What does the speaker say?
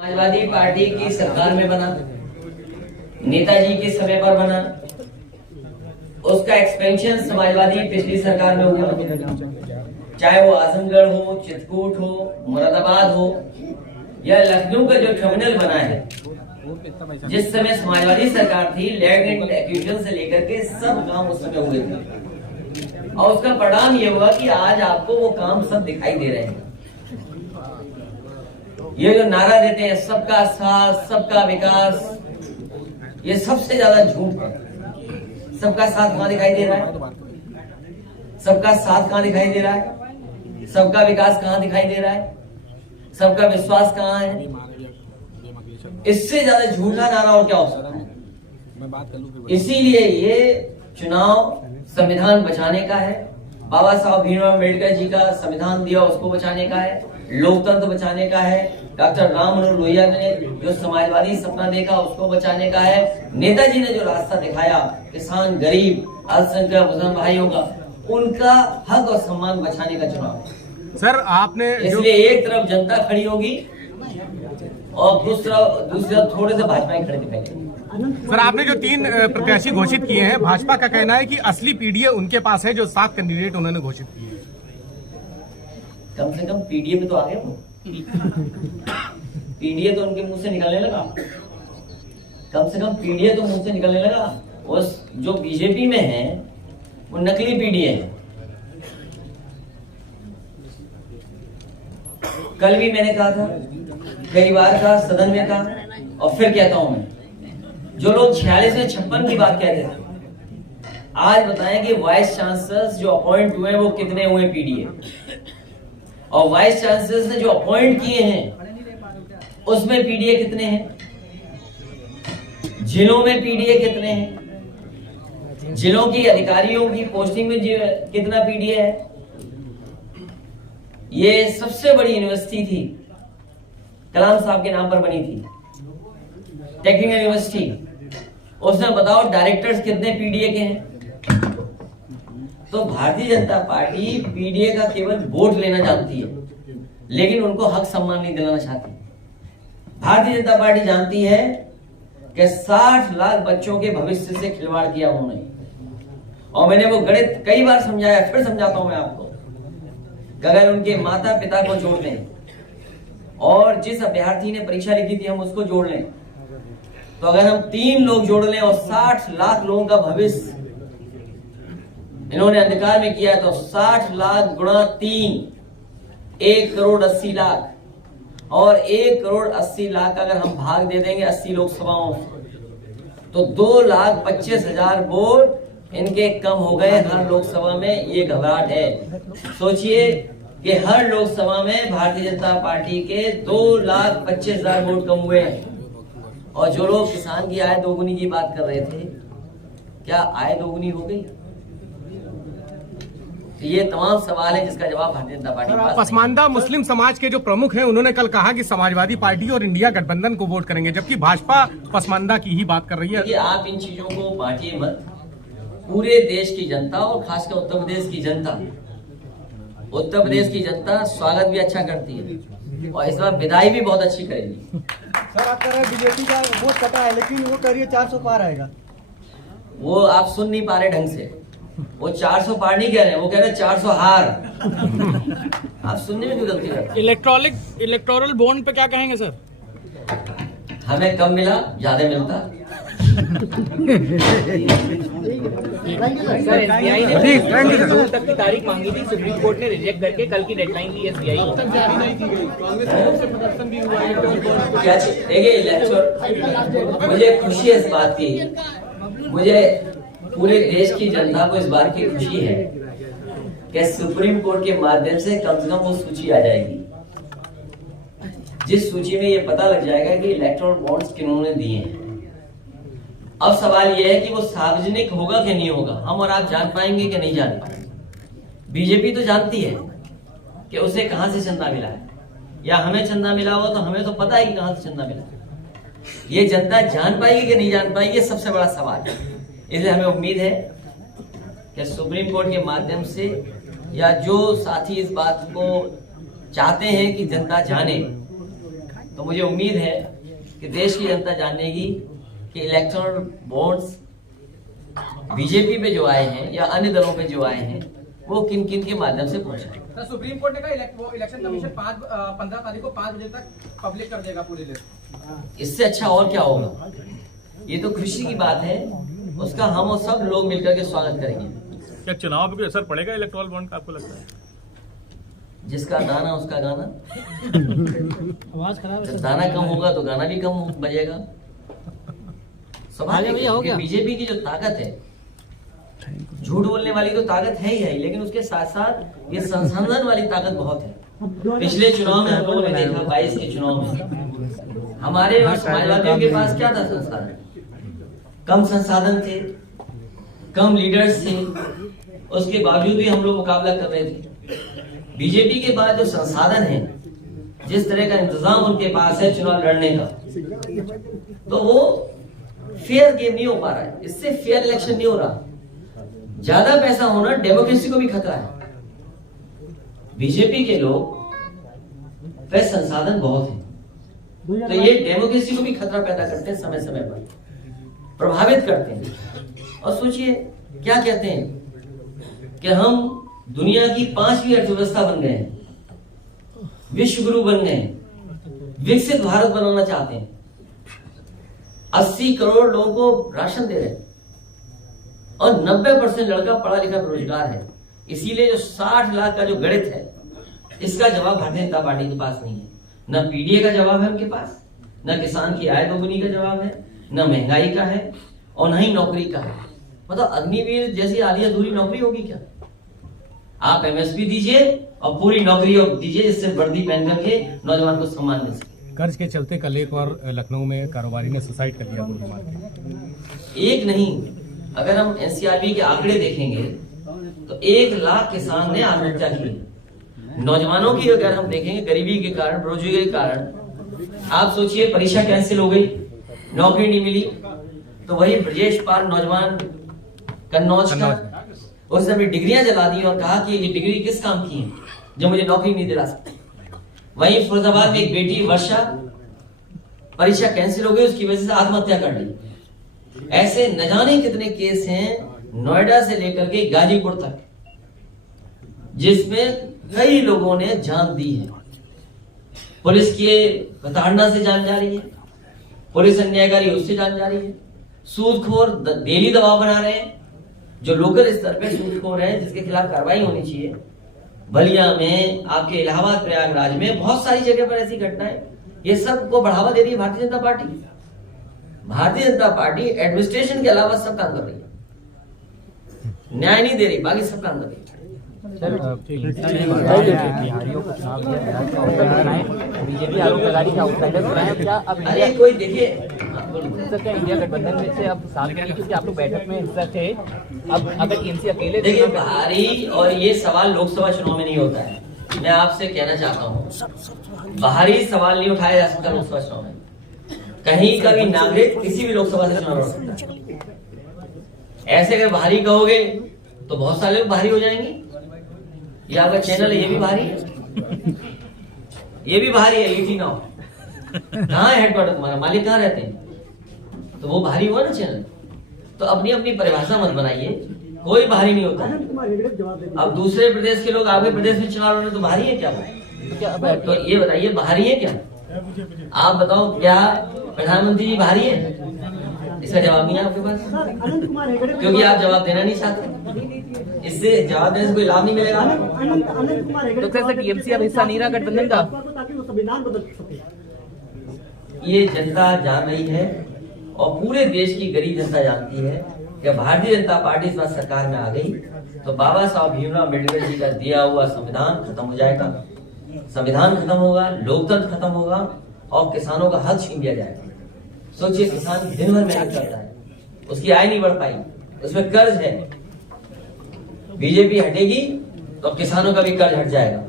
Samajwadi party की सरकार में बना, नेताजी के समय पर बना, उसका एक्सपेंशन समाजवादी पिछली सरकार में हुआ, चाहे वो आजमगढ़ हो, चित्रकूट हो, मुरादाबाद हो या लखनऊ का जो टर्मिनल बना है। जिस समय समाजवादी सरकार थी, लैंड एंड एक्विजिशन से लेकर के सब काम उस समय हुए थे और उसका परिणाम ये हुआ कि आज आपको वो काम सब दिखाई दे रहे हैं। ये जो नारा देते हैं सबका साथ सबका विकास, ये सबसे ज्यादा झूठ है। सबका साथ कहाँ दिखाई दे रहा है? सबका साथ कहाँ दिखाई दे रहा है? सबका विकास कहाँ दिखाई दे रहा है? सबका विश्वास कहाँ है? इससे ज्यादा झूठा नारा और क्या हो सकता है? इसीलिए ये चुनाव संविधान बचाने का है। बाबा साहब भीमराव अम्बेडकर जी का संविधान दिया, उसको बचाने का है। लोकतंत्र बचाने का है। डॉक्टर राम मनोहर लोहिया ने जो समाजवादी सपना देखा, उसको बचाने का है। नेताजी ने जो रास्ता दिखाया, किसान, गरीब, अल्पसंख्यक मुसलमान भाइयों का, उनका हक और सम्मान बचाने का चुनाव। सर आपने इसलिए एक तरफ जनता खड़ी होगी और दूसरी तरफ थोड़े से भाजपा खड़े दिखाई। सर आपने जो 3 प्रत्याशी घोषित किए हैं, भाजपा का कहना है कि असली पीडीए उनके पास है जो 7 कैंडिडेट उन्होंने घोषित किए हैं। कम से कम पीडीए में तो आ गए वो। पीडीए तो उनके मुंह से निकलने लगा। कम से कम पीडीए तो मुंह से निकलने लगा। उस जो बीजेपी में है वो नकली पीडीए है। कल भी मैंने कहा था, कई बार कहा, सदन में कहा और फिर कहता हूं मैं, जो लोग 46 में 56 की बात कहते थे, आज बताएं कि वाइस चांसलर्स जो अपॉइंट हुए वो कितने हुए पीडीए, और वाइस चांसलर्स ने जो अपॉइंट किए हैं उसमें पीडीए कितने हैं, जिलों में पीडीए कितने हैं, जिलों की अधिकारियों की पोस्टिंग में कितना पीडीए है। ये सबसे बड़ी यूनिवर्सिटी थी, कलाम साहब के नाम पर बनी थी, टेक्निकल यूनिवर्सिटी। उसने बताओ डायरेक्टर्स कितने पीडीए के हैं। तो भारतीय जनता पार्टी पीडीए का केवल वोट लेना जानती है, लेकिन उनको हक सम्मान नहीं दिलाना चाहती। भारतीय जनता पार्टी जानती है कि 60 लाख बच्चों के भविष्य से खिलवाड़ किया उन्होंने, और मैंने वो गणित कई बार समझाया, फिर समझाता हूं मैं आपको, कि अगर उनके माता पिता को जोड़ लें और जिस अभ्यर्थी ने परीक्षा लिखी थी हम उसको जोड़ लें, तो अगर हम 3 लोग जोड़ लें और 60 लाख लोगों का भविष्य इन्होंने अंधकार में किया, तो 60 लाख गुणा 3, 1 करोड़ 80 लाख, और 1 करोड़ 80 लाख अगर हम भाग दे देंगे 80 लोकसभाओं, तो 2,25,000 वोट इनके कम हो गए हर लोकसभा में। ये घबराहट है। सोचिए कि हर लोकसभा में भारतीय जनता पार्टी के 2,25,000 वोट कम हुए हैं। और जो लोग किसान की आय दोगुनी की बात कर रहे थे, क्या आय दोगुनी हो गई? तो ये तमाम सवाल है जिसका जवाब भारतीय जनता पार्टी के पास। पसमानदा मुस्लिम समाज के जो प्रमुख हैं, उन्होंने कल कहा कि समाजवादी पार्टी और इंडिया गठबंधन को वोट करेंगे, जबकि भाजपा पसमानदा की ही बात कर रही है। आप इन चीजों को बांटिए मत। पूरे देश की जनता और खासकर उत्तर प्रदेश की जनता, उत्तर प्रदेश की जनता स्वागत भी अच्छा करती है और इस बार विदाई भी बहुत अच्छी करेगी। सर आप कह रहे हैं बीजेपी का वोट कटा है, लेकिन वो कह रही है 400 पार आएगा। वो आप सुन नहीं पा रहे ढंग से। वो 400 पार नहीं कह रहे हैं, वो कह रहे हैं 400 हार। आप सुनने में क्यों गलती करते हैं? इलेक्टोरल बॉन्ड पे क्या कहेंगे सर? हमें कम मिला, ज्यादा मिलता। सर एसबीआई ने 2 तक की तारीख मांगी थी, सुप्रीम कोर्ट ने रिजेक्ट करके कल की डेडलाइन दी एसबीआई को। क्या देखिए इलेक्शन, मुझे खुशी है इस बात की, मुझे पूरे देश की जनता को इस बात की खुशी है कि सुप्रीम कोर्ट के माध्यम से कम वो सूची आ जाएगी, जिस सूची में ये पता लग जाएगा कि इलेक्टोरल बॉन्ड्स किन्होंने दिए हैं। अब सवाल ये है कि वो सार्वजनिक होगा कि नहीं होगा, हम और आप जान पाएंगे कि नहीं जान पाएंगे। बीजेपी तो जानती है कि उसे कहां से चंदा मिला है, या हमें चंदा मिला हो तो हमें तो पता है कि कहां से चंदा मिला है। ये जनता जान पाएगी कि नहीं जान पाएगी, ये सबसे बड़ा सवाल है। इसलिए हमें उम्मीद है कि सुप्रीम कोर्ट के माध्यम से, या जो साथी इस बात को चाहते हैं कि जनता जाने, तो मुझे उम्मीद है कि देश की जनता जानेगी कि इलेक्टोरल बॉन्ड्स बीजेपी पे जो आए हैं या अन्य दलों पे जो आए हैं वो किन किन के माध्यम से पहुंचे। सर, सुप्रीम कोर्ट ने कहा इलेक्शन कमीशन 15 तारीख को 5 बजे तक पब्लिक कर देगा पूरी लिस्ट। इससे अच्छा और क्या होगा? ये तो खुशी की बात है, उसका हम और सब लोग मिलकर के स्वागत करेंगे। क्या चुनाव पे कोई असर पड़ेगा इलेक्टोरल बॉन्ड का, आपको लगता है? जिसका दाना उसका गाना। आवाज खराब जब दाना कम होगा तो गाना भी कम बजेगा। स्वाभाविक है कि बीजेपी की जो ताकत है, झूठ बोलने वाली तो ताकत है ही है, लेकिन उसके साथ साथ ये संसाधन वाली ताकत बहुत है। पिछले चुनाव में हम लोगों ने देखा, 22 के चुनाव में हमारे और समाजवादियों के पास क्या था? संसाधन कम संसाधन थे, कम लीडर्स थे, उसके बावजूद भी हम लोग मुकाबला कर रहे थे। बीजेपी के पास जो संसाधन है, जिस तरह का इंतजाम उनके पास है चुनाव लड़ने का, तो वो फेयर गेम नहीं हो पा रहा है। इससे फेयर इलेक्शन नहीं हो रहा। ज्यादा पैसा होना डेमोक्रेसी को भी खतरा है। बीजेपी के लोग पे संसाधन बहुत है, तो ये डेमोक्रेसी को भी खतरा पैदा करते हैं, समय समय पर प्रभावित करते हैं। और सोचिए क्या कहते हैं कि हम दुनिया की 5वीं अर्थव्यवस्था बन गए हैं, विश्व गुरु बन गए हैं, विकसित भारत बनाना चाहते हैं, 80 करोड़ लोगों को राशन दे रहे हैं और 90% लड़का पढ़ा लिखा बेरोजगार है। इसीलिए जो 60 लाख का जो गणित है, इसका जवाब भारतीय जनता पार्टी के पास नहीं है। न पीडीए का जवाब है उनके पास, न किसान की आय दोगुनी का जवाब है, न महंगाई का है और न ही नौकरी का है। मतलब अग्निवीर जैसी आधी अधूरी नौकरी होगी क्या? आप एमएसपी दीजिए और पूरी नौकरी दीजिए, जिससे वर्दी पहन करके नौजवान को सम्मान मिल सके। कर्ज के चलते कल एक और लखनऊ में कारोबारी ने सुसाइड कर लिया गोली मार के। एक नहीं, अगर हम एनसीआरबी के आंकड़े देखेंगे तो 1 लाख किसान ने आत्महत्या की। नौजवानों की अगर हम देखेंगे, गरीबी के कारण, बेरोजगारी के कारण, आप सोचिए परीक्षा कैंसिल हो गई, नौकरी नहीं मिली, तो वही ब्रजेश पाल नौजवान कन्नौज का, उसने अपनी डिग्रियां जला दी और कहा कि ये डिग्री किस काम की है जो मुझे नौकरी नहीं दिला सकती। वहीं फिरोजाबाद में एक बेटी वर्षा, परीक्षा कैंसिल हो गई, उसकी वजह से आत्महत्या कर ली। ऐसे न जाने कितने केस हैं नोएडा से लेकर के गाजीपुर तक, जिसमें कई लोगों ने जान दी है। पुलिस की प्रताड़ना से जान जा रही है, पुलिस अन्यायकारी उससे जान जा रही है। सूदखोर डेली दबाव बना रहे हैं, जो लोकल स्तर पे सूदखोर है, जिसके खिलाफ कार्रवाई होनी चाहिए। बलिया में, आपके इलाहाबाद प्रयागराज में, बहुत सारी जगह पर ऐसी घटनाएं, ये सब को बढ़ावा दे रही है Bharatiya Janata party. Bharatiya Janata party administration के अलावा सब काम कर रही है, न्याय नहीं दे रही, बाकी सब काम कर रही है। बीजेपी आरोप लगा रही है आउटसाइडर बनाए, क्या अब अरे कोई देखिए, इंडिया गठबंधन में से अब साथ में, क्योंकि आप लोग बैठक में हिस्सा थे, अब अगर टीएमसी अकेले देखिए बाहरी, और ये सवाल लोकसभा चुनाव में नहीं होता है। मैं आपसे कहना चाहता हूँ, बाहरी सवाल नहीं उठाया जा सकता लोकसभा चुनाव में। कहीं का भी नागरिक किसी भी लोकसभा से चुनाव लड़ सकता है। ऐसे अगर बाहरी कहोगे तो बहुत सारे लोग बाहरी हो जाएंगे। ये आपका चैनल है, ये भी बाहरी है, ये भी बाहरी है। ईटी नाउ कहाँ है हेडक्वार्टर तुम्हारा, मालिक कहाँ रहते हैं? तो वो बाहरी हुआ ना चैनल। तो अपनी अपनी परिभाषा मत बनाइए, कोई बाहरी नहीं होता है। अब दूसरे प्रदेश के लोग आपके प्रदेश में चुनाव लड़ रहे तो बाहरी है क्या? तो ये बताइए बाहरी है क्या? आप बताओ, क्या प्रधानमंत्री जी बाहरी है? इसका जवाब नहीं है आपके पास, क्योंकि आप जवाब देना नहीं चाहते। इससे जवाब देने से कोई लाभ नहीं मिलेगा। तो सर टीएमसी अब हिस्सा नहीं रहा गठबंधन का, ये जनता जान रही है और पूरे देश की गरीब जनता जानती है कि भारतीय जनता पार्टी इस बार सरकार में आ गई तो बाबा साहब भीमराव अम्बेडकर जी का दिया हुआ संविधान खत्म हो जाएगा, संविधान खत्म होगा, लोकतंत्र खत्म होगा और किसानों का हक छीन लिया जाएगा। सोचिए, किसान दिन भर मेहनत करता है, उसकी आय नहीं बढ़ पाई, उसमें कर्ज है। बीजेपी हटेगी तो किसानों का भी कर्ज हट जाएगा।